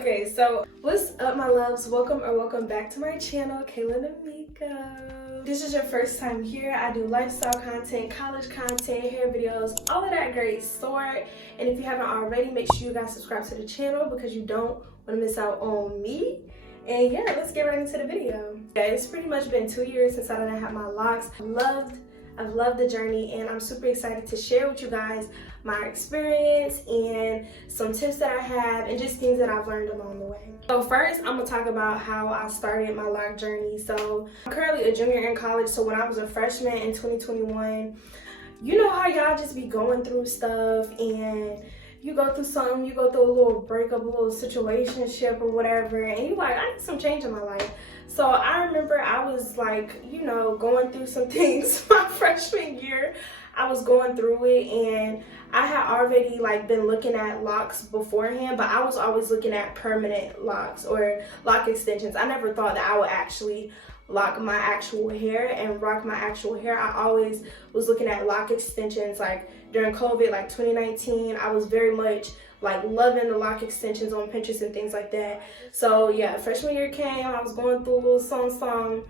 Okay, so what's up, my loves? Welcome back to my channel, Kayla and Amika. This is your first time here. I do lifestyle content, college content, hair videos, all of that great sort. And if you haven't already, make sure you guys subscribe to the channel because you don't want to miss out on me. And yeah, let's get right into the video. Yeah, it's pretty much been 2 years since I didn't have my locks. I've loved the journey, and I'm super excited to share with you guys my experience and some tips that I have and just things that I've learned along the way. So first, I'm gonna talk about how I started my lock journey. So I'm currently a junior in college, so when I was a freshman in 2021, you know how y'all just be going through stuff and you go through something, you go through a little breakup, a little situationship or whatever, and you're like, I need some change in my life. So I remember I was like, you know, going through some things my freshman year. I was going through it, and I had already like been looking at locks beforehand, but I was always looking at permanent locks or lock extensions. I never thought that I would actually lock my actual hair and rock my actual hair. I always was looking at lock extensions. Like during COVID, like 2019, I was very much like loving the lock extensions on Pinterest and things like that. So yeah, freshman year came, I was going through a little song,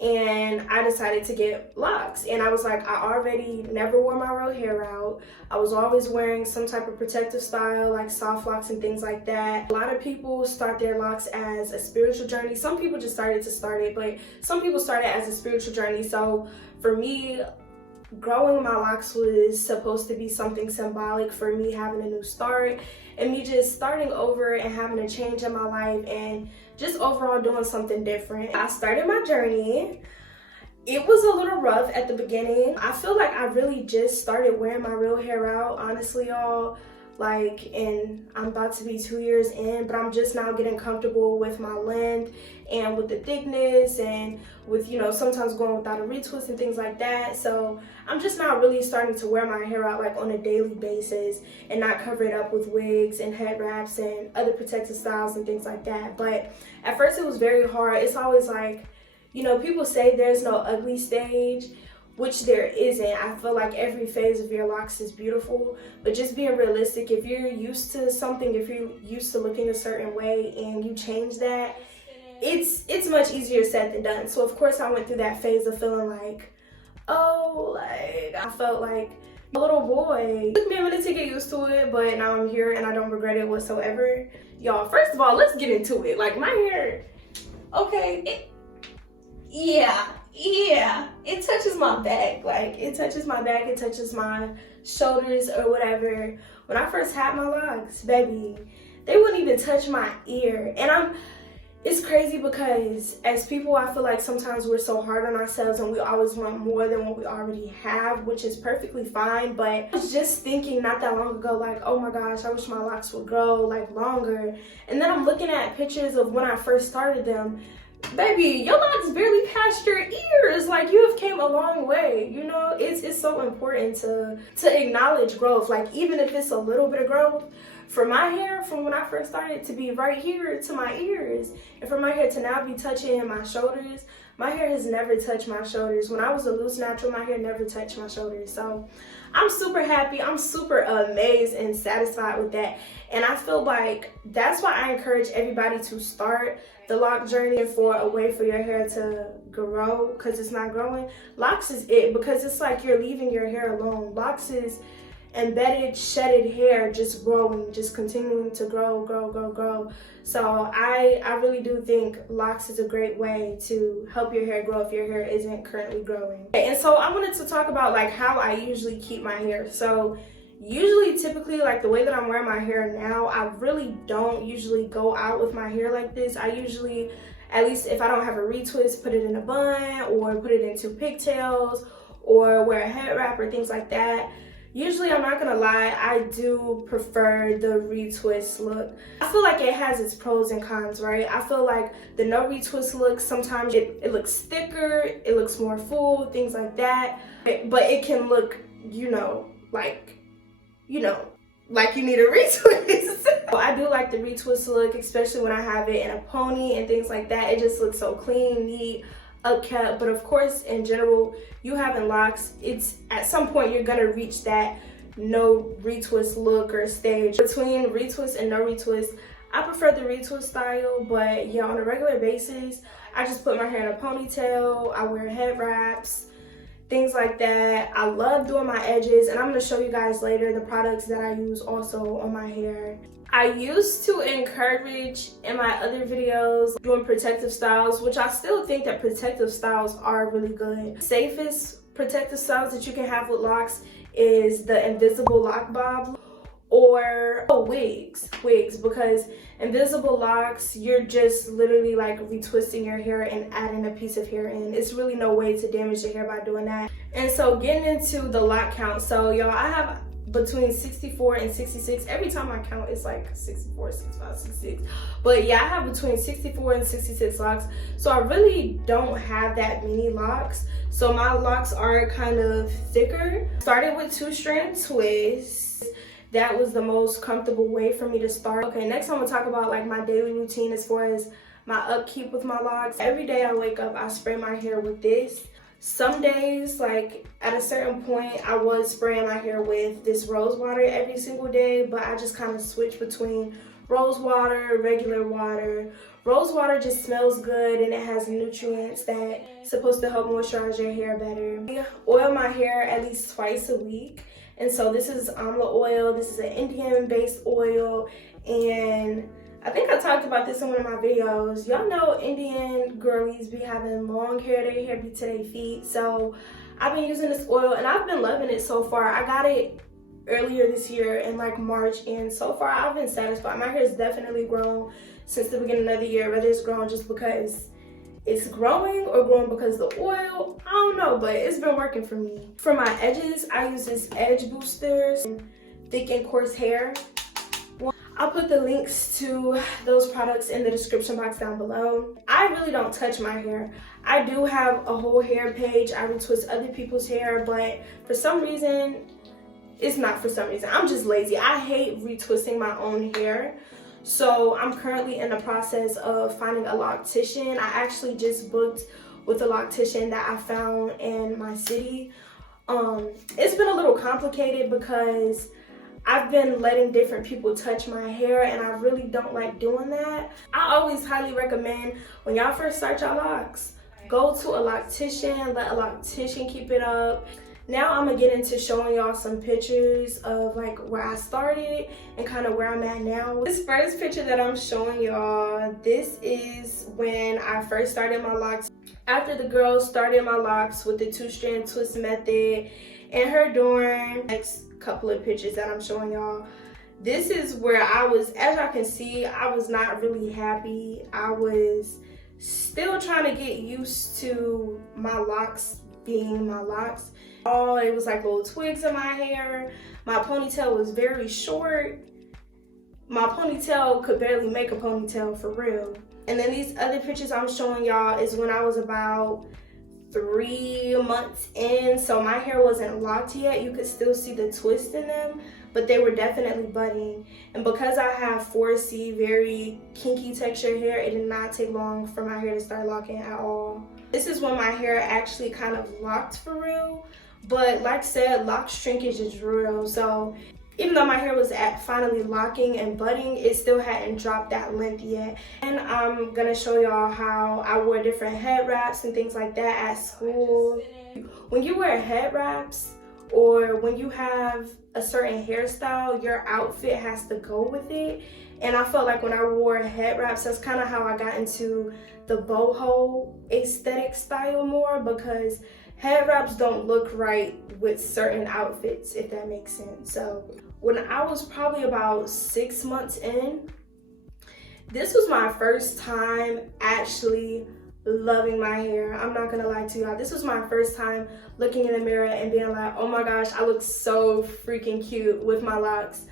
and I decided to get locks. And I was like, I already never wore my real hair out. I was always wearing some type of protective style, like soft locks and things like that. A lot of people start their locks as a spiritual journey. Some people just started to start it, but some people started as a spiritual journey. So for me, growing my locks was supposed to be something symbolic for me having a new start and me just starting over and having a change in my life and just overall doing something different. I started my journey. It was a little rough at the beginning. I feel like I really just started wearing my real hair out, honestly, y'all. Like, and I'm about to be 2 years in, but I'm just now getting comfortable with my length and with the thickness and with, you know, sometimes going without a retwist and things like that. So I'm just now really starting to wear my hair out like on a daily basis and not cover it up with wigs and head wraps and other protective styles and things like that. But at first it was very hard. It's always like, you know, people say there's no ugly stage, which there isn't. I feel like every phase of your locks is beautiful, but just being realistic, if you're used to something, if you're used to looking a certain way and you change that, it's much easier said than done. So of course I went through that phase of feeling like, oh, like I felt like a little boy. It took me a minute to get used to it, but now I'm here and I don't regret it whatsoever. Y'all, first of all, let's get into it. Like my hair, okay, yeah, it touches my back. Like it touches my back, it touches my shoulders or whatever. When I first had my locks, baby, they wouldn't even touch my ear. And it's crazy because as people, I feel like sometimes we're so hard on ourselves and we always want more than what we already have, which is perfectly fine. But I was just thinking not that long ago, like, oh my gosh, I wish my locks would grow like longer. And then I'm looking at pictures of when I first started them. Baby, your locks barely past your ears. Like you have came a long way. You know, it's so important to acknowledge growth. Like even if it's a little bit of growth, for my hair from when I first started to be right here to my ears, and for my hair to now be touching my shoulders, my hair has never touched my shoulders. When I was a loose natural, my hair never touched my shoulders. So I'm super happy. I'm super amazed and satisfied with that. And I feel like that's why I encourage everybody to start the lock journey for a way for your hair to grow, because it's not growing. Locks is it, because it's like you're leaving your hair alone. Locks is embedded, shedded hair just growing, just continuing to grow. So I really do think locks is a great way to help your hair grow if your hair isn't currently growing. And so I wanted to talk about like how I usually keep my hair. So usually, typically, like the way that I'm wearing my hair now, I really don't usually go out with my hair like this. I usually, at least if I don't have a retwist, put it in a bun or put it into pigtails or wear a head wrap or things like that. Usually, I'm not gonna lie, I do prefer the retwist look. I feel like it has its pros and cons, right? I feel like the no retwist look, sometimes it looks thicker, it looks more full, things like that. But it can look, like you need a retwist. I do like the retwist look, especially when I have it in a pony and things like that. It just looks so clean, neat, upkept. But of course, in general, you having locks, it's at some point you're gonna reach that no retwist look or stage. Between retwist and no retwist, I prefer the retwist style, but yeah, on a regular basis, I just put my hair in a ponytail, I wear head wraps, things like that. I love doing my edges, and I'm going to show you guys later the products that I use also on my hair. I used to encourage in my other videos doing protective styles, which I still think that protective styles are really good. Safest protective styles that you can have with locks is the invisible lock bob or wigs, because invisible locks, you're just literally like retwisting your hair and adding a piece of hair in. It's really no way to damage the hair by doing that. And so getting into the lock count, so y'all, I have between 64 and 66. Every time I count, it's like 64, 65, 66. But yeah, I have between 64 and 66 locks. So I really don't have that many locks. So my locks are kind of thicker. Started with 2-strand twists. That was the most comfortable way for me to start. Okay, next I'm gonna talk about like my daily routine as far as my upkeep with my locks. Every day I wake up, I spray my hair with this. Some days, like at a certain point, I was spraying my hair with this rose water every single day, but I just kind of switch between rose water, regular water. Rose water just smells good and it has nutrients that's supposed to help moisturize your hair better. I oil my hair at least twice a week. And so this is amla oil. This is an Indian-based oil, and I think I talked about this in one of my videos. Y'all know Indian girlies be having long hair, their hair be to their feet. So I've been using this oil and I've been loving it so far. I got it earlier this year in like March, and so far I've been satisfied. My hair has definitely grown since the beginning of the year, whether it's grown just because it's growing or growing because of the oil, I don't know, but it's been working for me. For my edges, I use this edge boosters, thick and coarse hair. I'll put the links to those products in the description box down below. I really don't touch my hair. I do have a whole hair page. I retwist other people's hair, but for some reason, it's not for some reason. I'm just lazy. I hate retwisting my own hair. So I'm currently in the process of finding a loctician. I actually just booked with a loctician that I found in my city. It's been a little complicated because I've been letting different people touch my hair and I really don't like doing that. I always highly recommend when y'all first start your locks, go to a loctician, let a loctician keep it up. Now I'm gonna get into showing y'all some pictures of like where I started and kind of where I'm at now. This first picture that I'm showing y'all, this is when I first started my locks. After the girls started my locks with the 2-strand twist method and her doing next couple of pictures that I'm showing y'all. This is where I was, as y'all can see, I was not really happy. I was still trying to get used to my locks being my locks. Oh, it was like little twigs in my hair. My ponytail was very short. My ponytail could barely make a ponytail for real. And then these other pictures I'm showing y'all is when I was about 3 months in, so my hair wasn't locked yet. You could still see the twist in them, but they were definitely budding. And because I have 4C, very kinky texture hair, it did not take long for my hair to start locking at all. This is when my hair actually kind of locked for real. But like I said, lock shrinkage is real. So even though my hair was finally locking and budding, it still hadn't dropped that length yet. And I'm gonna show y'all how I wore different head wraps and things like that at school. When you wear head wraps or when you have a certain hairstyle, your outfit has to go with it. And I felt like when I wore head wraps, that's kind of how I got into the boho aesthetic style more, because head wraps don't look right with certain outfits, if that makes sense. So when I was probably about 6 months in, this was my first time actually loving my hair. I'm not gonna lie to y'all. This was my first time looking in the mirror and being like, oh my gosh, I look so freaking cute with my locks.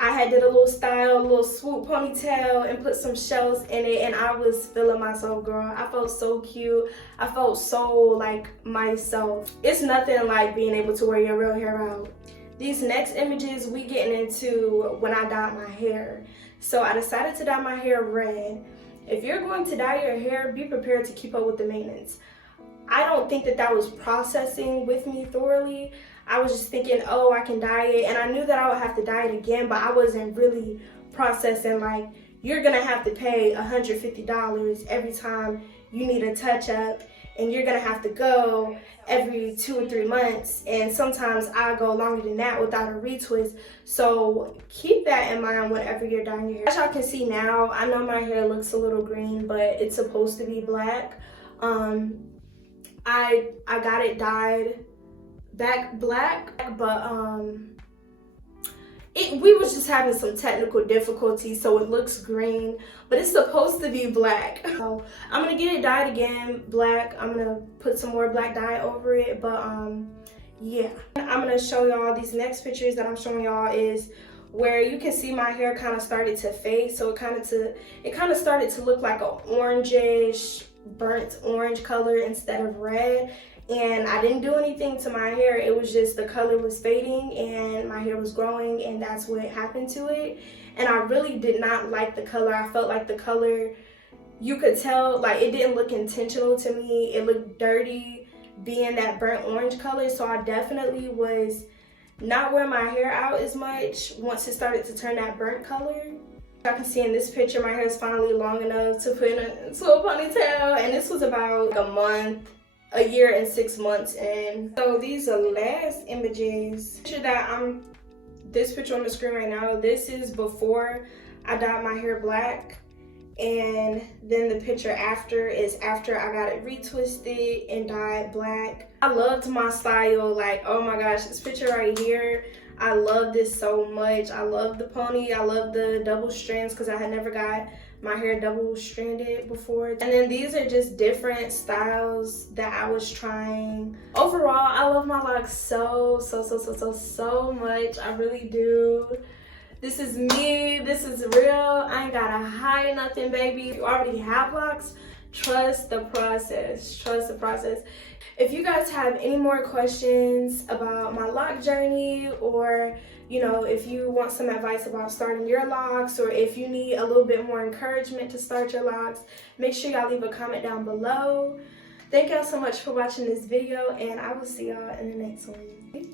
I had did a little style, a little swoop ponytail and put some shells in it, and I was feeling myself, girl. I felt so cute. I felt so like myself. It's nothing like being able to wear your real hair out. These next images we getting into when I dyed my hair. So I decided to dye my hair red. If you're going to dye your hair, be prepared to keep up with the maintenance. I don't think that that was processing with me thoroughly. I was just thinking, oh, I can dye it. And I knew that I would have to dye it again, but I wasn't really processing like, you're gonna have to pay $150 every time you need a touch up, and you're gonna have to go every 2 or 3 months, and sometimes I go longer than that without a retwist. So keep that in mind whenever you're dyeing your hair. As y'all can see now, I know my hair looks a little green, but it's supposed to be black. I got it dyed back black, but we was just having some technical difficulties, so it looks green, but it's supposed to be black. So I'm gonna get it dyed again black. I'm gonna put some more black dye over it, but yeah. I'm gonna show y'all these next pictures that I'm showing y'all is where you can see my hair kind of started to fade, so it kind of started to look like an orangish, burnt orange color instead of red. And I didn't do anything to my hair. It was just the color was fading and my hair was growing, and that's what happened to it. And I really did not like the color. I felt like the color, you could tell, like, it didn't look intentional to me. It looked dirty being that burnt orange color. So I definitely was not wearing my hair out as much once it started to turn that burnt color. I can see in this picture my hair is finally long enough to put into a ponytail, and this was about a year and 6 months in. So these are the last images. This picture on the screen right now, this is before I dyed my hair black, and then the picture after is after I got it retwisted and dyed black. I loved my style. Like, oh my gosh, this picture right here, I love this so much. I love the pony. I love the double strands because I had never got my hair double stranded before. And then these are just different styles that I was trying. Overall, I love my locks so much. I really do. This is me. This is real. I ain't gotta hide nothing, baby. If you already have locks, trust the process. Trust the process. If you guys have any more questions about my lock journey, or you know, if you want some advice about starting your locks, or if you need a little bit more encouragement to start your locks, make sure y'all leave a comment down below. Thank y'all so much for watching this video, and I will see y'all in the next one. Peace.